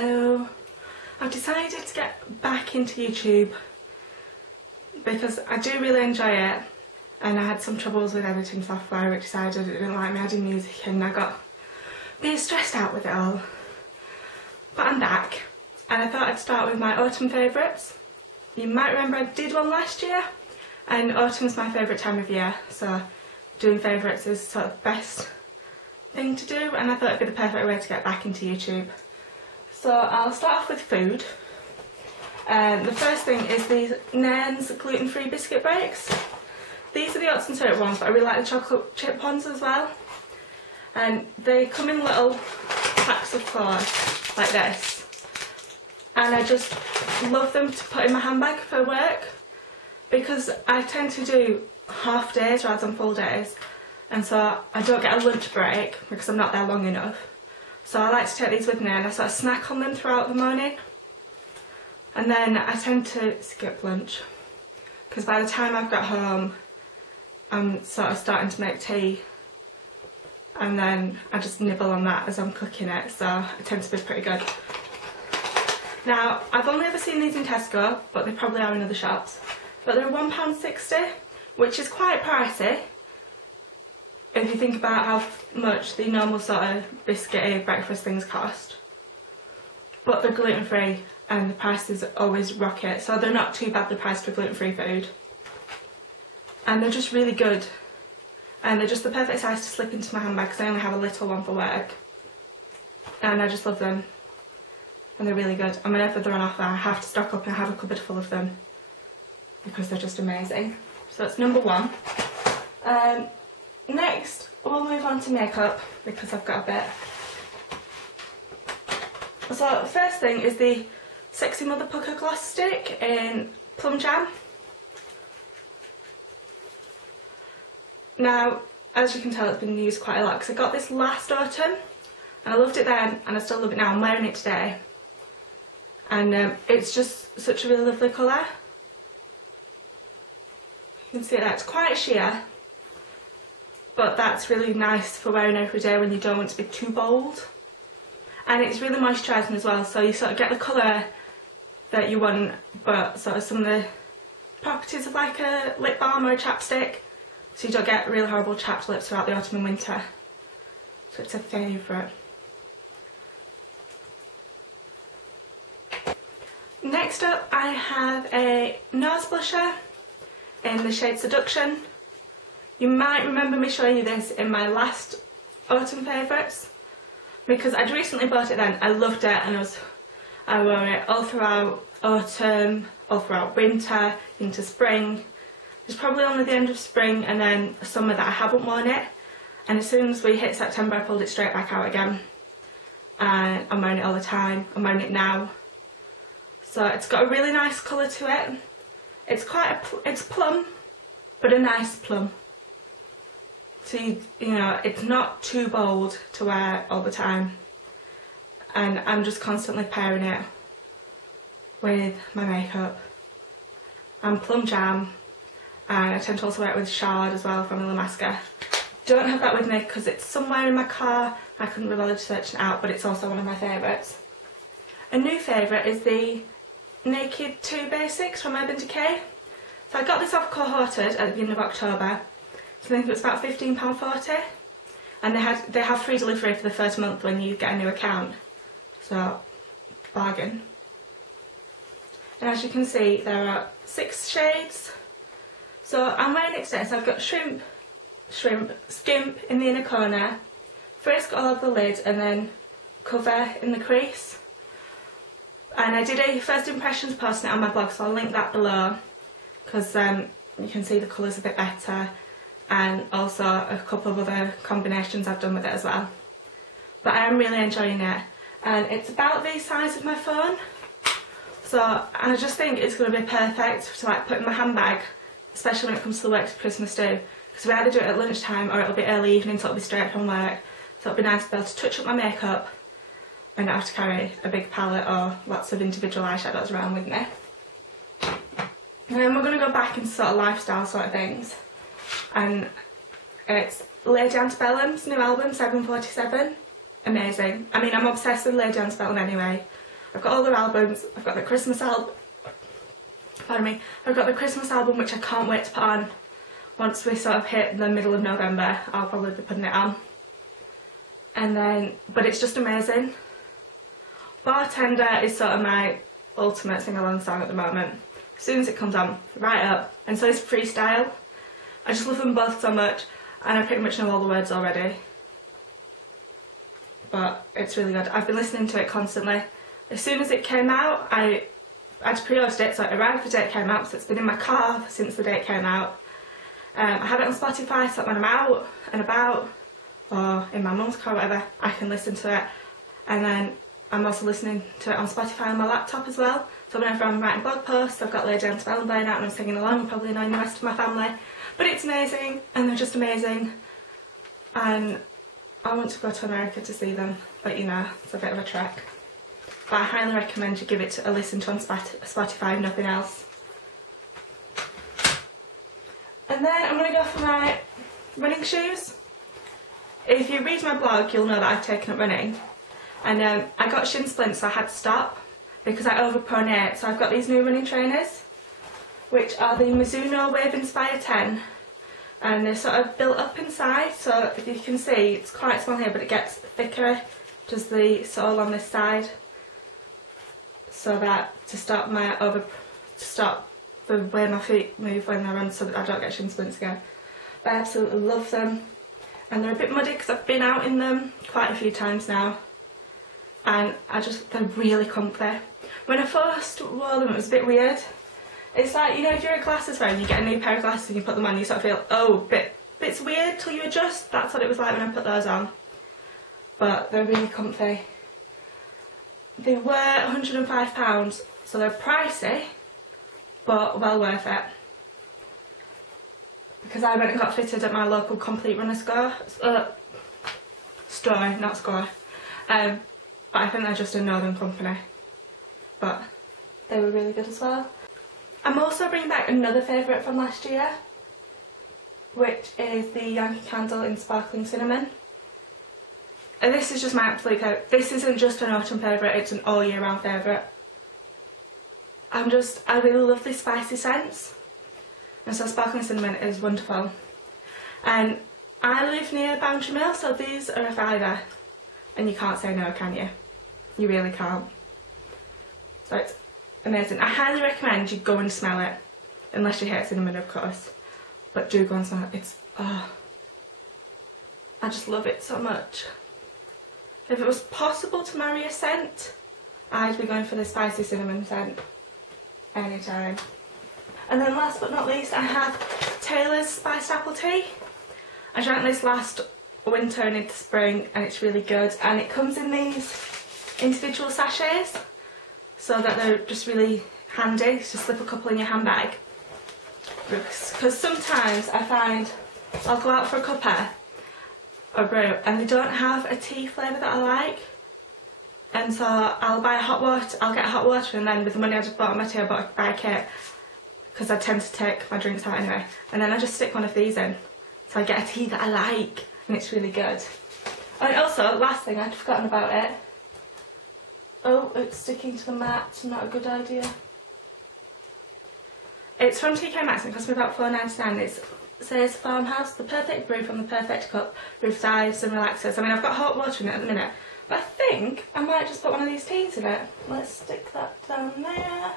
Hello. I've decided to get back into YouTube because I do really enjoy it, and I had some troubles with editing software which decided it didn't like me adding music and I got a bit stressed out with it all. But I'm back and I thought I'd start with my autumn favourites. You might remember I did one last year, and autumn's my favourite time of year, so doing favourites is sort of the best thing to do, and I thought it'd be the perfect way to get back into YouTube. So I'll start off with food. The first thing is these Nairn's gluten-free biscuit breaks. These are the oats and syrup ones, but I really like the chocolate chip ones as well. And they come in little packs of flour like this. And I just love them to put in my handbag for work, because I tend to do half days rather than full days. And so I don't get a lunch break because I'm not there long enough. So I like to take these with me and I sort of snack on them throughout the morning. And then I tend to skip lunch because by the time I've got home I'm sort of starting to make tea, and then I just nibble on that as I'm cooking it, so it tends to be pretty good. Now, I've only ever seen these in Tesco, but they probably are in other shops. But they're £1.60, which is quite pricey if you think about how much the normal sort of biscuity breakfast things cost. But they're gluten free and the prices always rocket, so they're not too badly priced for gluten free food. And they're just really good. And they're just the perfect size to slip into my handbag because I only have a little one for work. And I just love them. And they're really good. And whenever they're on offer I have to stock up and have a cupboard full of them because they're just amazing. So that's number one. Next, we'll move on to makeup because I've got a bit. So the first thing is the Sexy Mother Pucker Gloss Stick in Plum Jam. Now, as you can tell, it's been used quite a lot because I got this last autumn and I loved it then and I still love it now. I'm wearing it today. And it's just such a really lovely colour. You can see it there, it's quite sheer. But that's really nice for wearing every day when you don't want to be too bold. And it's really moisturising as well, so you sort of get the colour that you want, but sort of some of the properties of like a lip balm or a chapstick, so you don't get really horrible chapped lips throughout the autumn and winter. So it's a favourite. Next up I have a nose blusher in the shade Seduction. You might remember me showing you this in my last autumn favourites because I'd recently bought it then. I loved it and I wore it all throughout autumn, all throughout winter, into spring. It's probably only the end of spring and then summer that I haven't worn it, and as soon as we hit September I pulled it straight back out again. And I'm wearing it all the time. I'm wearing it now. So it's got a really nice colour to it. It's it's plum, but a nice plum. So you know, it's not too bold to wear all the time, and I'm just constantly pairing it with my makeup. And Plum Jam, and I tend to also wear it with Shard as well from Illamasqua. Don't have that with me because it's somewhere in my car. I couldn't be bothered searching it out, but it's also one of my favourites. A new favourite is the Naked 2 Basics from Urban Decay. So I got this off Cohorted at the beginning of October. So I think it was about £15.40, and they have free delivery for the first month when you get a new account, so bargain. And as you can see there are 6 shades. So I'm wearing it today, so I've got Skimp in the inner corner, Frisk all over the lid, and then Cover in the crease. And I did a first impressions posting it on my blog, so I'll link that below because you can see the colours a bit better, and also a couple of other combinations I've done with it as well. But I am really enjoying it, and it's about the size of my phone, and I just think it's going to be perfect to like put in my handbag, especially when it comes to the work to Christmas do, because we either do it at lunchtime or it'll be early evening, so it'll be straight from work, so it'll be nice to be able to touch up my makeup and not have to carry a big palette or lots of individual eyeshadows around with me. And then we're going to go back into sort of lifestyle sort of things. And it's Lady Antebellum's new album, 747. Amazing. I mean, I'm obsessed with Lady Antebellum anyway, I've got all their albums. I've got the Christmas album. Pardon me. I've got the Christmas album, which I can't wait to put on. Once we sort of hit the middle of November, I'll probably be putting it on. And then, but it's just amazing. Bartender is sort of my ultimate sing-along song at the moment. As soon as it comes on, right up. And so is Freestyle. I just love them both so much, and I pretty much know all the words already. But it's really good. I've been listening to it constantly. As soon as it came out, I'd pre-ordered it, so it arrived the day it came out, so it's been in my car since the day it came out. I have it on Spotify, so that when I'm out and about, or in my mum's car or whatever, I can listen to it. And then I'm also listening to it on Spotify on my laptop as well. So whenever I'm writing blog posts, I've got Lady Antebellum playing out and I'm singing along, probably annoying the rest of my family. But it's amazing, and they're just amazing. And I want to go to America to see them, but you know, it's a bit of a trek. But I highly recommend you give it a listen to on Spotify, if nothing else. And then I'm going to go for my running shoes. If you read my blog, you'll know that I've taken up running. And I got shin splints, so I had to stop because I overpronate. So I've got these new running trainers, which are the Mizuno Wave Inspire 10. And they're sort of built up inside, so if you can see, it's quite small here, but it gets thicker, just the sole on this side. So that to stop the way my feet move when I run, so that I don't get shin splints again. But I absolutely love them, and they're a bit muddy because I've been out in them quite a few times now, and they're really comfy. When I first wore them, it was a bit weird. It's like, you know, if you're a glasses wearer and you get a new pair of glasses and you put them on, you sort of feel, oh, bit's weird till you adjust. That's what it was like when I put those on. But they're really comfy. They were £105, so they're pricey, but well worth it. Because I went and got fitted at my local Complete Runner store. But I think they're just a northern company. But they were really good as well. I'm also bringing back another favourite from last year, which is the Yankee Candle in Sparkling Cinnamon. And this is just my absolute favourite. This isn't just an autumn favourite, it's an all year round favourite. I really love these spicy scents. And so Sparkling Cinnamon is wonderful. And I live near Boundary Mill, so these are a fiver. And you can't say no, can you? You really can't. So it's amazing. I highly recommend you go and smell it, unless you hate cinnamon, of course. But do go and smell it. It's, oh, I just love it so much. If it was possible to marry a scent, I'd be going for the spicy cinnamon scent anytime. And then last but not least, I have Taylor's Spiced Apple Tea. I drank this last winter and into spring, and it's really good. And it comes in these individual sachets, so that they're just really handy to slip a couple in your handbag. Because sometimes I find I'll go out for a cuppa or brew and they don't have a tea flavour that I like, and so I'll get hot water, and then with the money I just bought on my tea I buy a kit, because I tend to take my drinks out anyway, and then I just stick one of these in, so I get a tea that I like, and it's really good. And also, last thing, I'd forgotten about it. Oh, it's sticking to the mat, not a good idea. It's from TK Maxx and it cost me about £4.99. It says Farmhouse, the perfect brew from the perfect cup, with dives and relaxers. I mean, I've got hot water in it at the minute, but I think I might just put one of these teas in it. Let's stick that down there.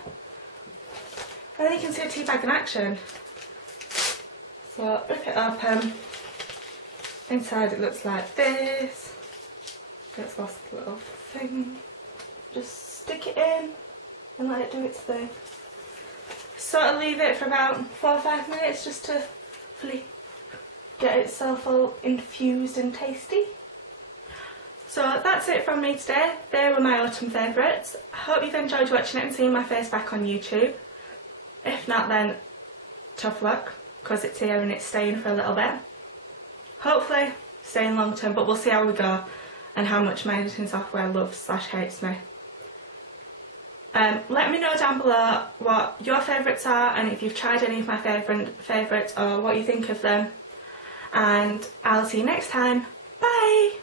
And then you can see a tea bag in action. So, rip it open. Inside it looks like this. It's lost the little thing. Just stick it in and let it do its thing. Sort of leave it for about 4 or 5 minutes just to fully get itself all infused and tasty. So that's it from me today. They were my autumn favourites. I hope you've enjoyed watching it and seeing my face back on YouTube. If not, then tough luck, because it's here and it's staying for a little bit. Hopefully staying long term, but we'll see how we go and how much my editing software loves / hates me. Let me know down below what your favourites are, and if you've tried any of my favourites or what you think of them. And I'll see you next time. Bye!